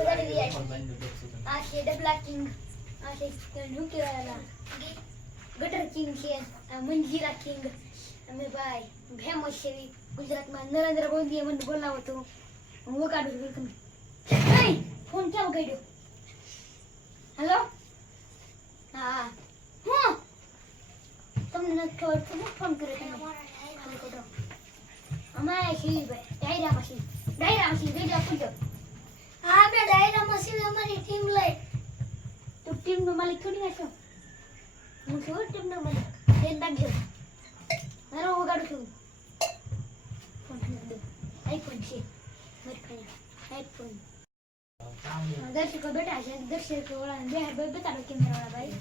બગાડી રહ્યા છે. આ છે ડબલા કિંગ, આ છે શું કહેવાય ગટર કિંગ છે, આ મંજીરા કિંગ. અમે ભાઈ ફેમસ છે ગુજરાતમાં. નરેન્દ્ર મોદીએ મને બોલાવો તો હું વગાડું છું. નહીં ફોન કેમ કર્યો? હેલો, હા હું તમને નથી ખબર તો હું ફોન કર્યો તમે? અમારે છે ભાઈ ડાયરામાં છે વેજા પૂછો. હા બે ડાયરામાં છે અમારી ટીમ લઈ. તો ટીમનો માલિક થોડી ના છો? હું છું ટીમનો માલિક. ધ્યાન રાખજો. મારો વગાડું છું. આઈફોન છે આઈફોન. દર્શકો બેઠા છે. દર્શકો વાળા બે બતાડો કેમેરા વાળા ભાઈ.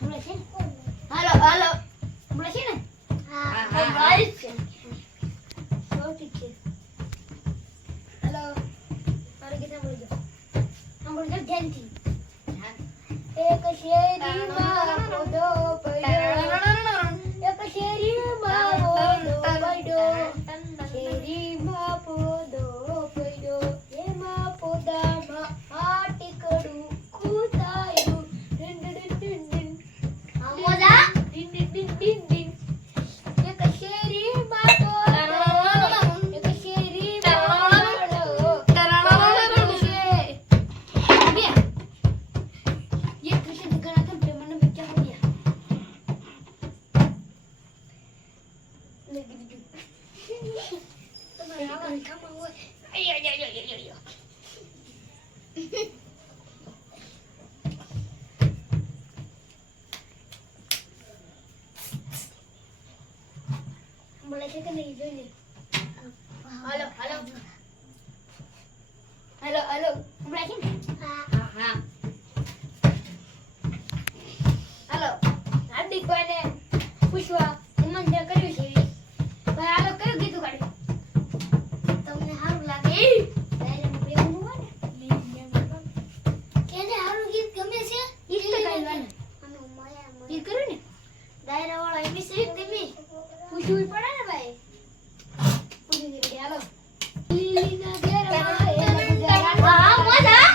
હમણાં છે ને? હાલો હમણાં છે ને? હા છે. ઠીક છે. હાલો મારું ગીત સાંભળજો ધ્યાનથી. એક શેરીમાં પોદો પડ્યો, એક શેરીમાં પોદો પડ્યો, શેરીમાં પોદો પડ્યો, એમાં પોદામાં આ ટીકડું કૂદાયું. ડિન ડિન ડિન ડિન મોજા ડિન ડિન ડિન ડિન ડિન. એક શેરીમાં પોદો, એક શેરીમાં પોદો છે. બે ये कृष्ण दिखाना था ब्रह्मांड में क्या हो गया? लगी तुम्हारा आवाज कम हुआ. आयो बोले थे कि नहीं जोई ले. हेलो बोले थे? हां હાલો હાર્દિક ભાઈને પૂછવા નિમંત્રણ કર્યું છે. ભાઈ હાલો કયું ગીતું કાઢ્યું તમને સારું લાગે? ડાયરામાં પ્રેમ હોય ને કેને સારું ગીત ગમે છે ઈ તો ગાવાનું. અને માયા ઈ કર્યું ને ડાયરા વાળા એવી છે તમે પૂછવું પડે ને ભાઈ. પૂછી દીધી. હાલો લીલીના ઘેરમાં હા મજા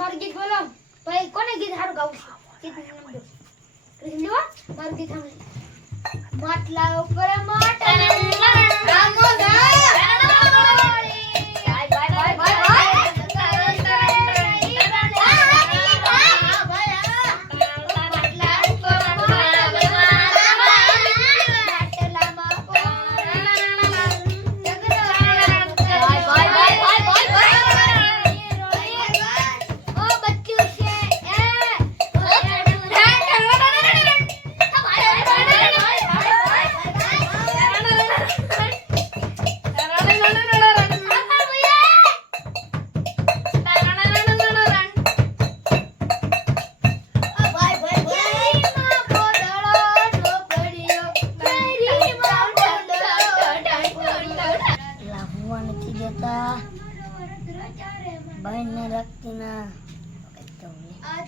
મારું ગીત બોલો ભાઈ. કોને ગીત સારું ગાવું છે? ગીત નામ દો. મારું ગીત સાંભળો. માટલા ઉપર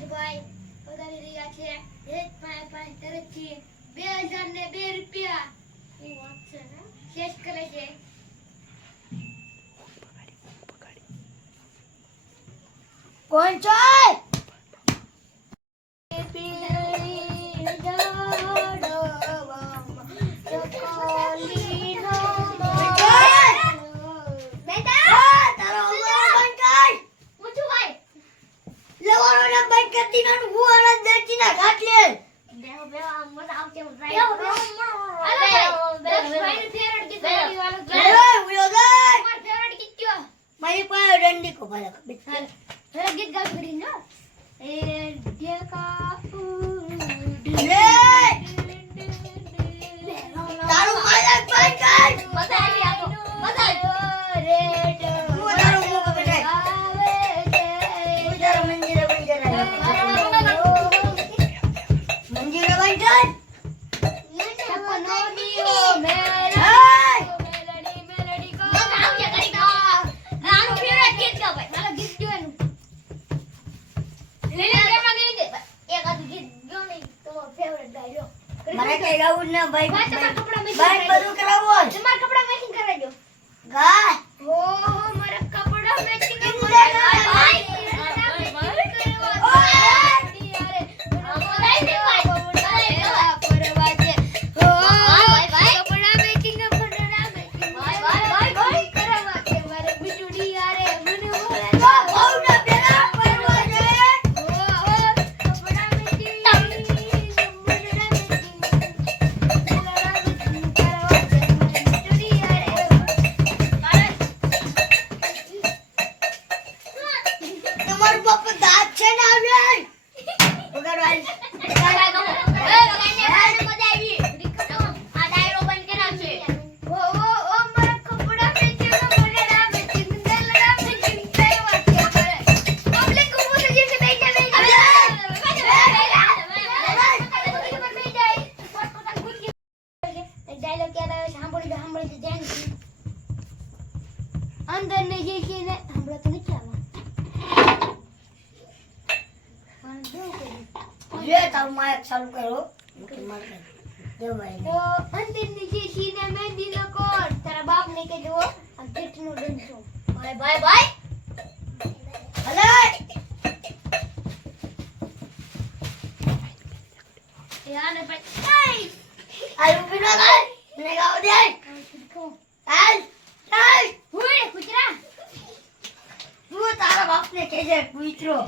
પ્રકાશભાઈ પધારી રહ્યા છે. એક પાંચ તરફથી 2002 રૂપિયા એ વાત છે ને શેષ કરે છે. કોણ છે? મારી પાસે ડંડી કો ભલે ગીત ગાવ કરી ને એ ઢેકા તારું માલક બંધ કર બધાય આપો બધાય રે હું તારું મુખ બધાય હું તારું મંજીરે બંધ કર મંજીરે બંધ કર મને કઈ ગાવું ના ભાઈ ભાઈ બધું કરાવો તમારા કપડા મેચિંગ કરાવજો. ગાય હો મારા કપડા મેચિંગ તમારું પપ્પા દાંત છે ને આવ્યા વગાડવા અંદર ને જે છે ને હમણાં તો નથી આવવાનું. જે તારું માયક ચાલુ કરો કે માર દે ભાઈ તો અંદર ની જે છે ને મહેંદી નો કોડ તારા બાપ ને કે જો આ ગીત નું ડંસો ભાઈ ભાઈ ભાઈ હલે યાર ને ભાઈ આલુ પીનો ગાય મને ગાવ દે હાલ હાલ હુઈ કુતરા તું તારા બાપને કહેજે કૂતરો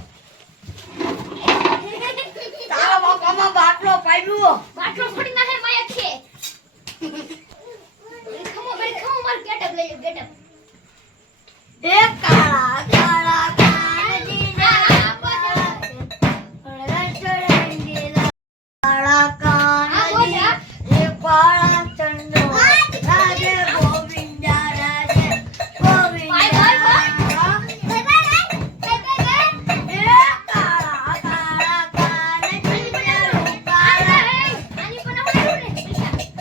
તારા બાપામાં બાટલો પાડ્યો બાટલો ફોડી નાખે માયા છે ખમો માર ગેટઅપ લઈ લો ગેટઅપ એ કાળા કાળા કાનજીના કાળા કાનજી એ કાળા ચંદો રાજે ગોવિંદા રાજે ગોવિંદા આની પણ આવડે ને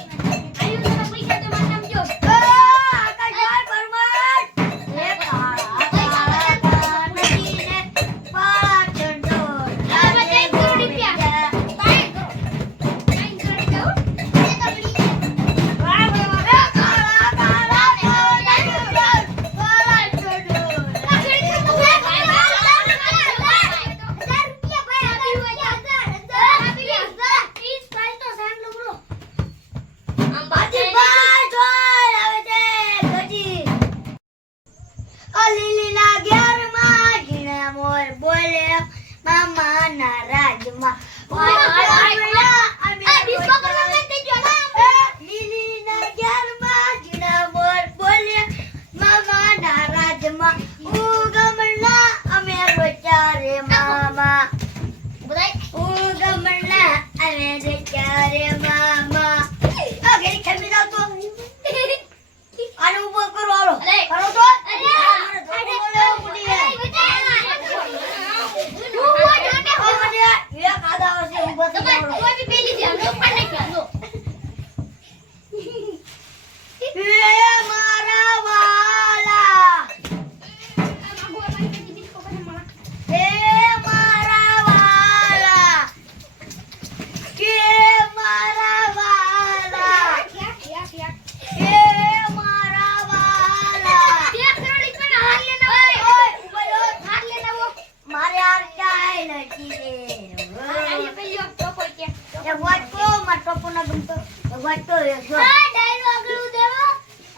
જો આ ડાયલોગ નું દેવો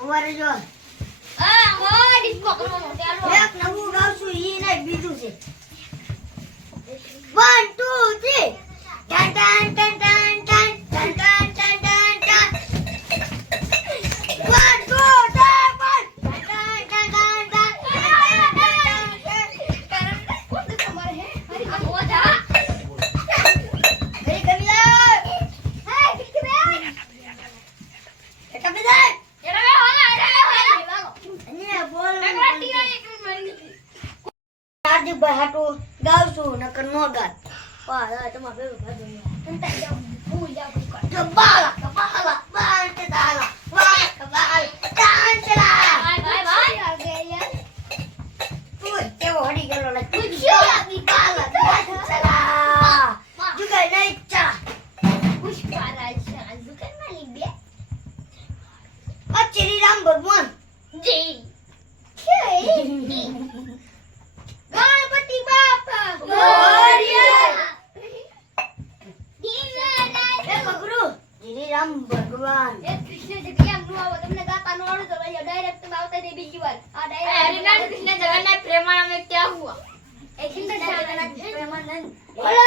અમારે જો આ મોડી પકડો ચાલો એક નવું ગાવશું ઈ નહીં બીજું છે 1 2 3 ton ton ton ton ton ton ton ton ton 1 2 હાર્દિકભાઈ હાટું ગાવશું નકર નો ગાત તમારે ભેગું ભાગો અંતર જાવ હું જાવ જો બાલા બાલા બાંટ દાલા વાક બાલ ટાંચલા ભાઈ આ ગયા તું કેવો હડી ગયેલો ને પૂછ્યો બાલા ટાંચલા જુગાઈ નહીં ચા પુષ્પારાજ દુકાનમાં લીબે આ શ્રી રામ ભગવાન જી ગણપતિ બાપા મોરયા એ મગરુ શ્રી રામ ભગવાન એ કૃષ્ણ જગ્યા નું આવો તમને ગાતા નો આવડે તો ભાઈ ડાયરેક્ટ તમે આવતા દે બીજી વાર આ ડાયરેક્ટ हरिनाथ कृष्ण जगन्नाथ प्रेमानंद में क्या हुआ એક હિન્દ જગન્નાથ પ્રેમાનંદ બોલો